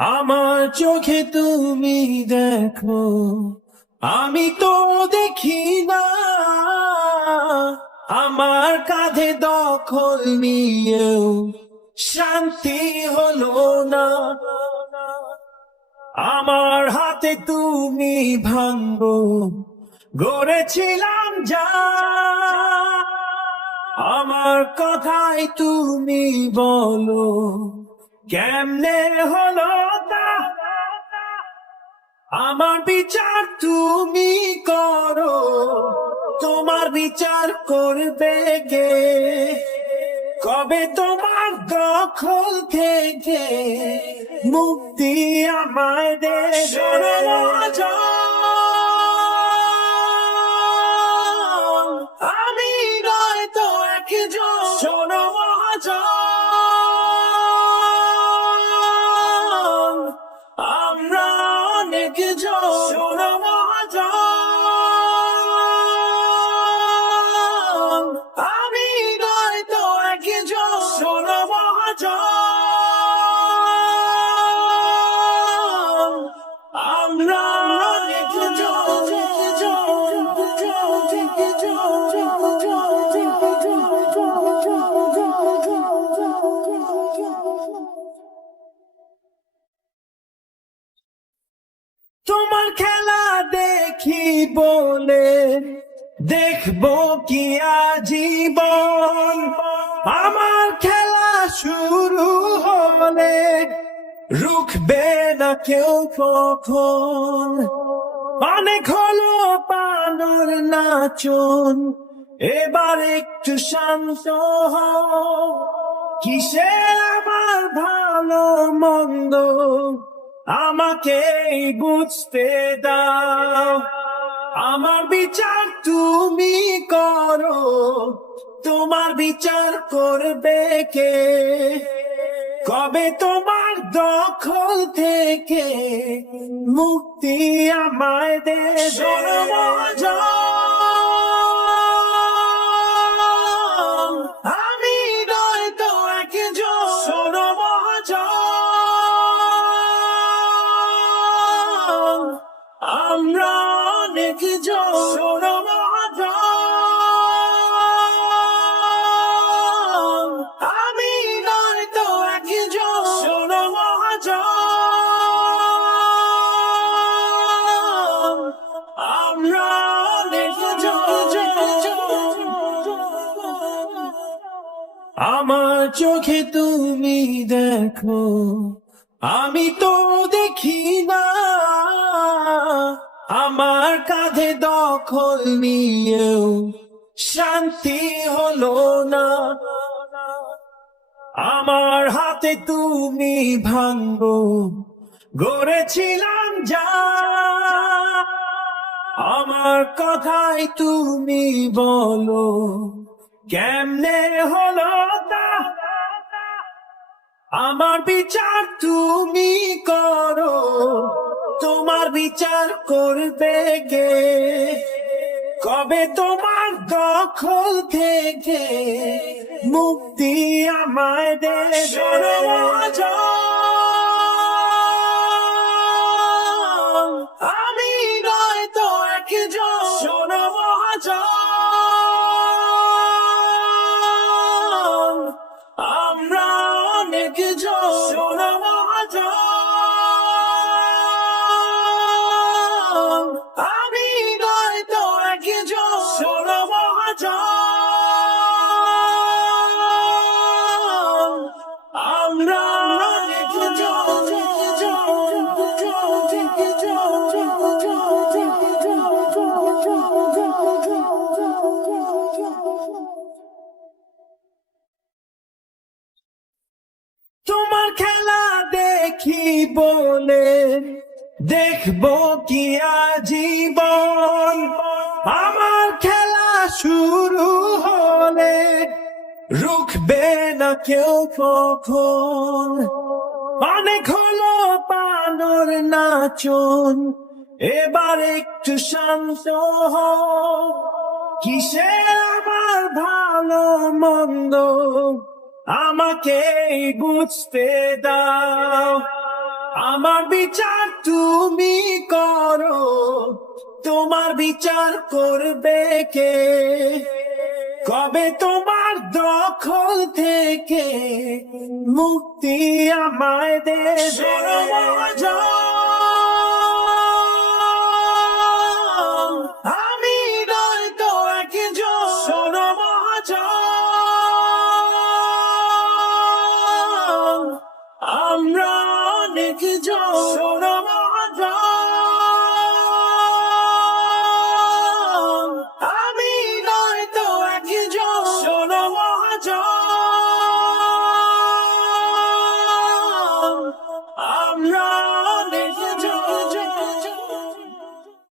আমার চোখে তুমি দেখো, আমি তো দেখি না। আমার কাঁধে দখল নিয়েও শান্তি হলো না। আমার হাতে তুমি ভাঙবো গড়েছিলাম যা, আমার কথাই তুমি বলো কেমনে হলো তা। আমার বিচার তুমি করো, তোমার বিচার করবে কে? কবে তোমার দখল থেকে মুক্তি আমায় দেবে? আমি নয় তো একজন, শোনো মহাজন, আমরা অনেক জন। শোনো মহাজন, আমি নয় তো একজন। শোনো মহাজন, আমরা অনেক জন। তোমার খেলা দেখি বলে দেখবো কি আজীবন। আমার খেলা শুরু হলে রুখবে না কেউ কখন। অনেক হলো পানোর নাচন, এবার একটু শান্ত হও। কিসে আমার ভালো মন্দ আমাকে বুঝতে দাও। আমার বিচার তুমি করো, তোমার বিচার করবে কে? কবে তোমার দখল থেকে মুক্তি আমায় দেবে? শোনো মহাজন, আমি নয় তো একজন। শোনো মহাজন, আমরা অনেক জন। শোনো মহাজন, আমি নয় তো একজন। শোনো মহাজন, আমরা অনেক জন। আমার চোখে তুমি দেখো, আমি তো দেখি না। আমার কাঁধে দখল নিয়েও শান্তি হলো না। আমার হাতে তুমি ভাঙবো গড়েছিলাম যা, আমার কথাই তুমি বলো কেমনে হলো তা। আমার বিচার তুমি করো, তোমার বিচার করবে কে? কবে তোমার দখল থেকে মুক্তি আমায় দেবে? শোনো মহাজন, আমি নয় তো একজন। শোনো মহাজন, আমরা অনেক জন। শোনো মহাজন, আমি নয় তো একজন। শোনো মহাজন, আমরা অনেক জন। তোমার খেলা দেখি বলে দেখবো কি আজীবন। আমার খেলা শুরু হলে রুখবে না কেউ কখন। অনেক হলো পানোর নাচন, এবার একটু শান্ত হও। কিসে আমার ভালো মন্দ আমাকে বুঝতে দাও। আমার বিচার তুমি করো, তোমার বিচার করবে কে? কবে তোমার দখল থেকে মুক্তি আমায় দেবে?